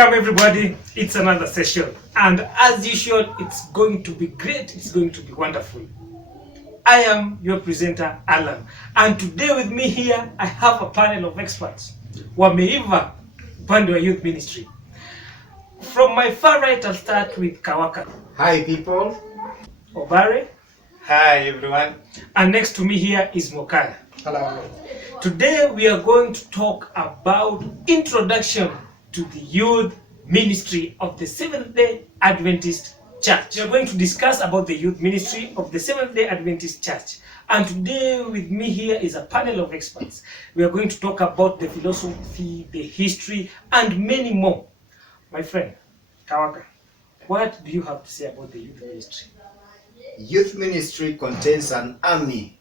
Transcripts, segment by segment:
Welcome everybody, it's another session, and as usual it's going to be great, it's going to be wonderful. I am your presenter Alan, and today with me here I have a panel of experts wameiva upande wa youth ministry. From my far right I'll start with Kawaka. Hi people. Obare. Hi everyone. And next to me here is Mokaya. Hello. Today we are going to talk about introduction to the youth ministry of the Seventh-day Adventist Church. We are going to discuss about the youth ministry of the Seventh-day Adventist Church. And today with me here is a panel of experts. We are going to talk about the philosophy, the history, and many more. My friend, Kawaka, what do you have to say about the youth ministry? Youth ministry contains an army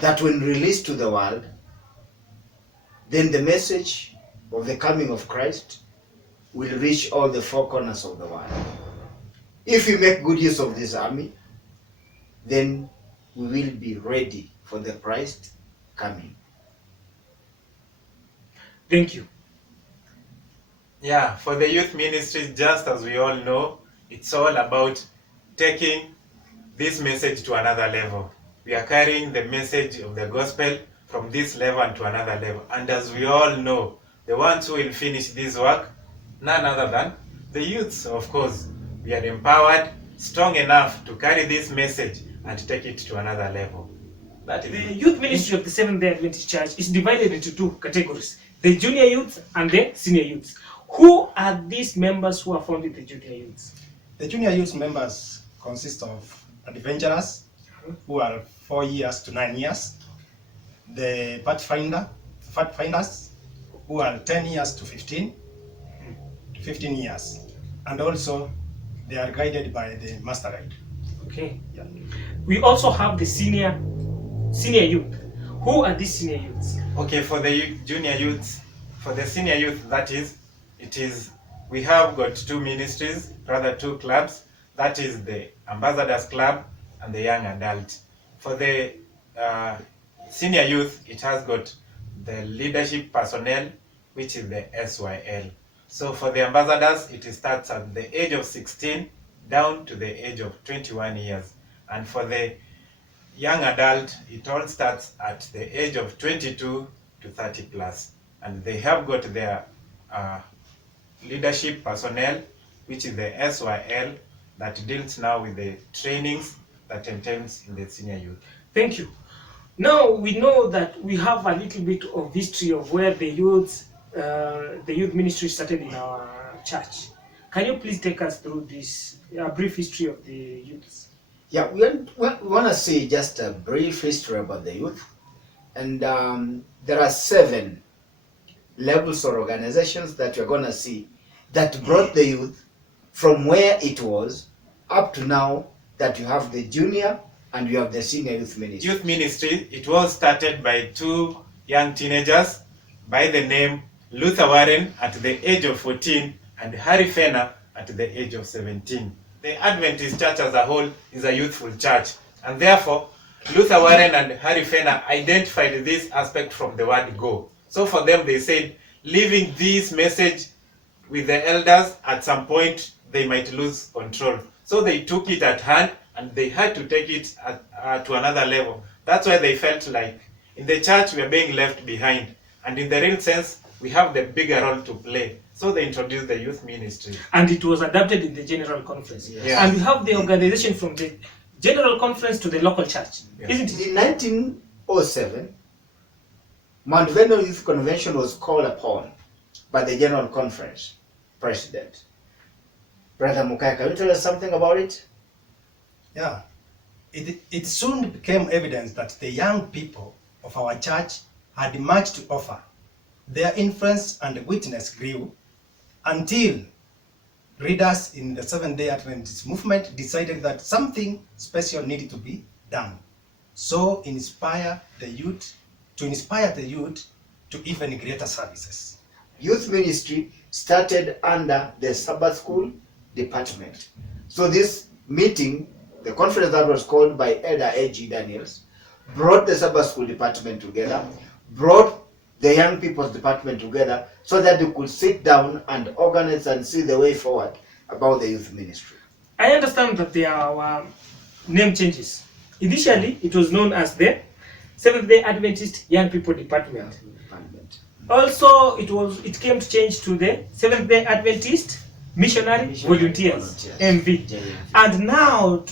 that when released to the world, then the message of the coming of Christ will reach all the four corners of the world. If we make good use of this army, then we will be ready for the Christ coming. Thank you. Yeah, for the youth ministry, just as we all know, it's all about taking this message to another level. We are carrying the message of the gospel from this level to another level. And as we all know, the ones who will finish this work, none other than the youths, of course. We are empowered, strong enough to carry this message and take it to another level. That is the youth ministry of the Seventh-day Adventist Church is divided into two categories, the junior youths and the senior youths. Who are these members who are found in the junior youths? The junior youth members consist of adventurers who are 4 years to 9 years, the pathfinders who are 10 years to 15 years, and also they are guided by the master guide. Okay. Yeah. We also have the senior youth. Who are these senior youths? Okay, for the junior youths, for the senior youth, we have got two ministries, rather two clubs. That is the Ambassadors Club and the Young Adult. For the senior youth, it has got the leadership personnel, which is the SYL. So for the ambassadors, it starts at the age of 16 down to the age of 21 years. And for the young adult, it all starts at the age of 22 to 30 plus. And they have got their leadership personnel, which is the SYL, that deals now with the trainings that entails in the senior youth. Thank you. Now we know that we have a little bit of history of where the youth ministry started in our church. Can you please take us through this brief history of the youths? Yeah, we want to say just a brief history about the youth. And there are 7 levels or organizations that you're going to see that brought the youth from where it was up to now, that you have the junior and you have the senior youth ministry. Youth ministry, it was started by 2 young teenagers by the name Luther Warren at the age of 14 and Harry Fenner at the age of 17. The Adventist Church as a whole is a youthful church, and therefore Luther Warren and Harry Fenner identified this aspect from the word go. So for them, they said, leaving this message with the elders, at some point they might lose control. So they took it at hand and they had to take it to another level. That's why they felt like in the church we are being left behind, and in the real sense we have the bigger role to play. So they introduced the youth ministry. And it was adopted in the General Conference. Yes. And we have the organization from the General Conference to the local church. Yes. Isn't it? In 1907, Mount Vernon Youth Convention was called upon by the General Conference President. Brother Mukai, can you tell us something about it? Yeah, it soon became evident that the young people of our church had much to offer. Their influence and witness grew until readers in the Seventh-day Adventist movement decided that something special needed to be done. So inspire the youth to even greater services. Youth ministry started under the Sabbath School department. So this meeting, the conference that was called by Elder A.G. Daniels, brought the Sabbath School department together, brought the young people's department together so that they could sit down and organize and see the way forward about the youth ministry. I understand that there are name changes. Initially, it was known as the Seventh-day Adventist Young People Department. Also, it came to change to the Seventh-day Adventist Missionary Volunteers, MV. JMV. And now,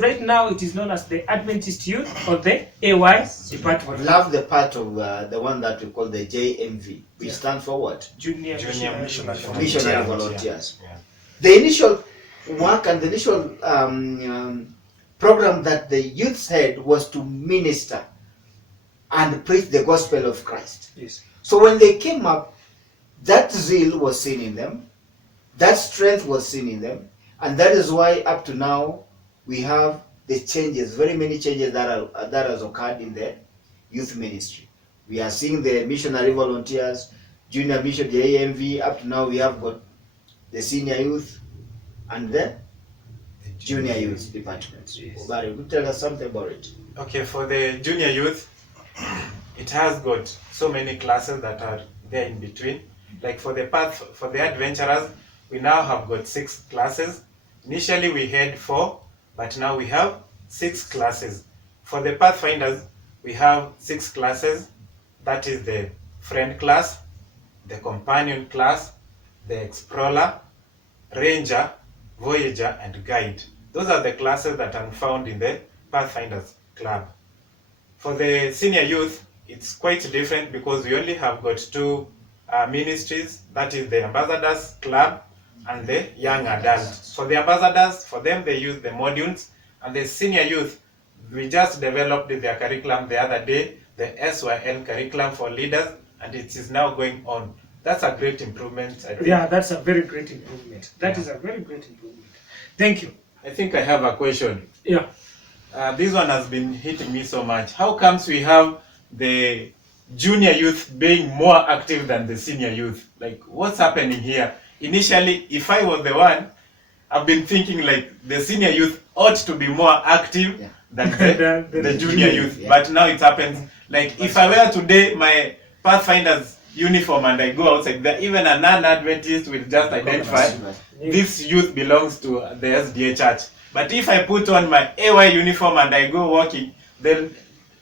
right now, it is known as the Adventist Youth or the AY I Department. love the part of the one that we call the JMV, which stands for what? Junior Junior Missionary Missionary Missionary Volunteers. Volunteers. Yeah. The initial work and the initial program that the youths had was to minister and preach the gospel of Christ. Yes. So when they came up, that zeal was seen in them, that strength was seen in them, and that is why up to now we have the changes, very many changes that has occurred in the youth ministry. We are seeing the missionary volunteers, junior mission, the AMV. Up to now we have got the senior youth and the junior youth departments. Yes. Barry, could tell us something about it? Okay, for the junior youth, it has got so many classes that are there in between. Like for the adventurers, we now have got 6 classes. Initially we had 4, but now we have 6 classes. For the pathfinders, we have 6 classes. That is the friend class, the companion class, the explorer, ranger, voyager, and guide. Those are the classes that are found in the Pathfinders Club. For the senior youth, it's quite different because we only have got 2 ministries, that is the Ambassadors Club and the Young Adults. For the Ambassadors, for them they use the modules, and the senior youth, we just developed their curriculum the other day, the SYL curriculum for leaders, and it is now going on. That's a great improvement, I think. Yeah, that's a very great improvement. That is a very great improvement. Thank you. I think I have a question. Yeah. This one has been hitting me so much. How comes we have the junior youth being more active than the senior youth? Like, what's happening here? Initially, if I was the one, I've been thinking like the senior youth ought to be more active Yeah. than The the junior youth. yeah. But now it happens. Like, if I wear today my Pathfinder's uniform and I go outside, even a non-Adventist will just identify this youth belongs to the SDA church. But if I put on my AY uniform and I go walking, they'll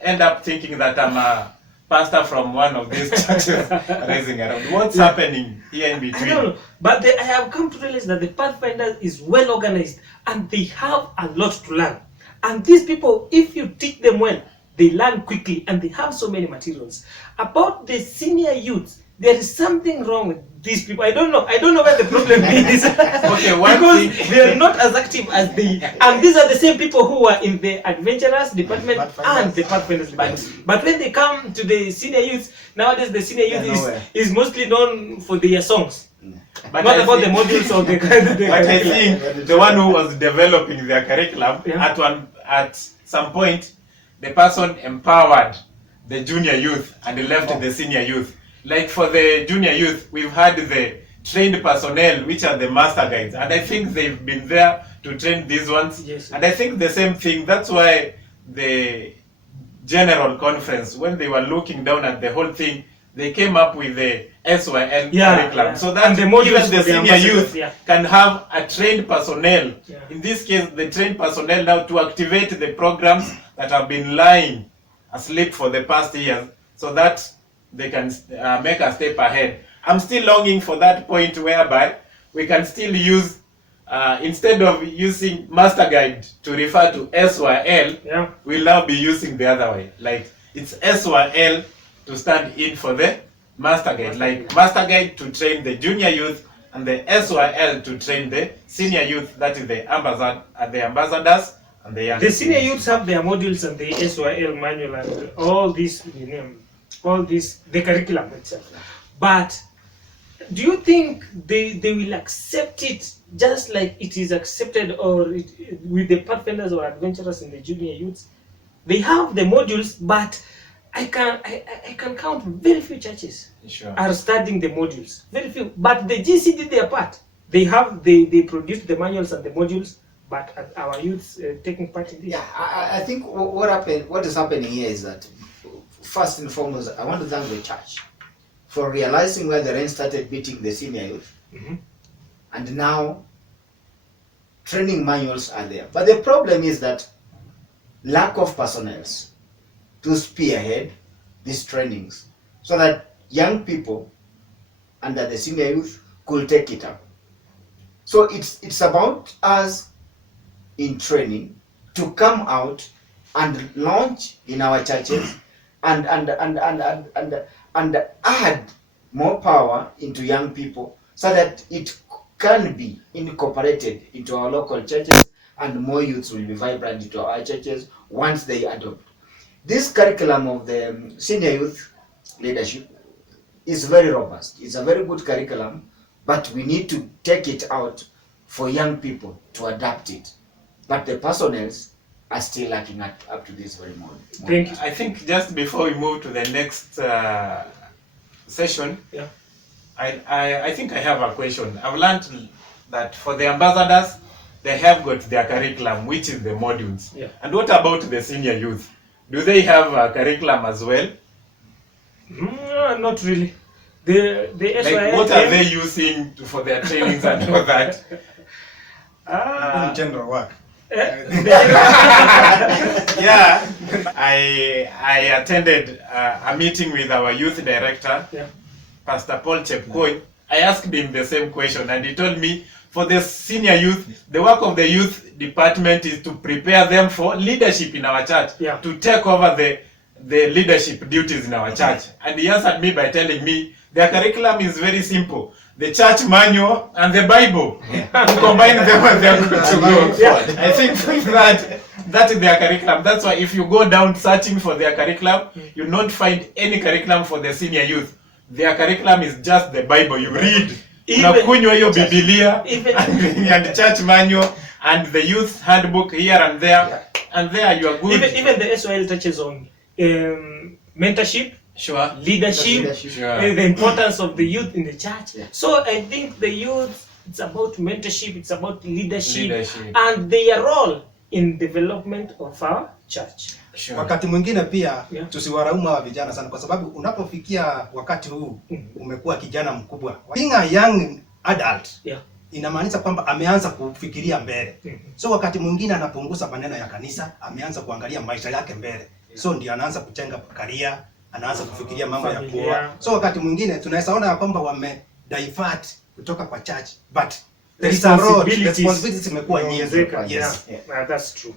end up thinking that I'm a pastor from one of these churches rising around. What's happening here in I between? don't know, but I have come to realize that the Pathfinder is well organized and they have a lot to learn. And these people, if you teach them well, they learn quickly and they have so many materials. About the senior youth, there is something wrong with these people. I don't know where the problem is. Okay, one because thing- they are not as active as and these are the same people who are in the adventurers department and the Pathfinders department. But when they come to the senior youth, nowadays the senior youth They're nowhere. is mostly known for their songs. But Not I about the think- modules or the But I think the one who was developing their curriculum, Yeah. at some point, the person empowered the junior youth and left the senior youth. Like for the junior youth, we've had the trained personnel, which are the master guides, and I think they've been there to train these ones. Yes. And I think the same thing. That's why the general conference, when they were looking down at the whole thing, they came up with the SYL curriculum, yeah. so that And the modules even for the the senior ambassadors, youth yeah. can have a trained personnel. Yeah. In this case, the trained personnel now to activate the programs that have been lying asleep for the past years, so that they can make a step ahead. I'm still longing for that point whereby we can still use, instead of using master guide to refer to SYL, Yeah. we'll now be using the other way. Like, it's SYL to stand in for the master guide. Like, master guide to train the junior youth and the SYL to train the senior youth, that is the ambassadors and the young. The senior youths have their modules and the SYL manual and all this, the curriculum itself. But do you think they will accept it just like it is accepted with the Pathfinders or adventurers in the junior youths? They have the modules, but I can count very few churches Sure. are studying the modules. Very few. But the GC did their part. They produced the manuals and the modules, but our youths taking part in this. Yeah, I think what is happening here is that first and foremost, I want to thank the church for realizing where the rain started beating the senior youth, Mhm. and now training manuals are there. But the problem is that lack of personnel to spearhead these trainings so that young people under the senior youth could take it up. So it's about us in training to come out and launch in our churches and add more power into young people so that it can be incorporated into our local churches, and more youths will be vibrant into our churches once they adopt. This curriculum of the senior youth leadership is very robust. It's a very good curriculum, but we need to take it out for young people to adapt it. But the personnel are still lacking up to this very moment. Thank you. I think just before we move to the next session, Yeah. I think I have a question. I've learned that for the ambassadors, they have got their curriculum, which is the modules. Yeah. And what about the senior youth? Do they have a curriculum as well? Not really. The Like, SYL what are they using for their trainings and all that? In general work. Yeah, I attended a meeting with our youth director, Yeah. Pastor Paul Chepkoi. I asked him the same question, and he told me for the senior youth, the work of the youth department is to prepare them for leadership in our church, Yeah. to take over the leadership duties in our church. And he answered me by telling me their curriculum is very simple: the church manual and the Bible. To combine them and they're good to go. Yeah. I think that is their curriculum. That's why if you go down searching for their curriculum, you'll not find any curriculum for the senior youth. Their curriculum is just the Bible. You read. Even- Unakunywa hiyo Biblia Even- and church manual and the youth handbook here and there, and there you are good. Even the SYL touches on mentorship, Sure. leadership, Sure. the importance of the youth in the church. Yeah. So I think the youth, it's about mentorship, it's about leadership, Leadership. and their role in development of our church. Sure. Wakati mwingine pia Yeah. tusiwaraumu hawa vijana sana, kwa sababu unapofikia wakati huu umekuwa kijana mkubwa. Being a young adult Yeah. inamaanisha kwamba ameanza kufikiria mbele. Mhm. So wakati mwingine anapunguza maneno ya kanisa, ameanza kuangalia maisha yake mbele. So ndio anaanza kujenga career, anaanza kufikiria mambo ya Familia. kuoa. So wakati mwingine tunaweza ona ya kwamba wame divert kutoka kwa church, but there is a road, Responsibilities responsibilities zimekuwa nyingi. Ongezeka. Yes. Yeah. That's true.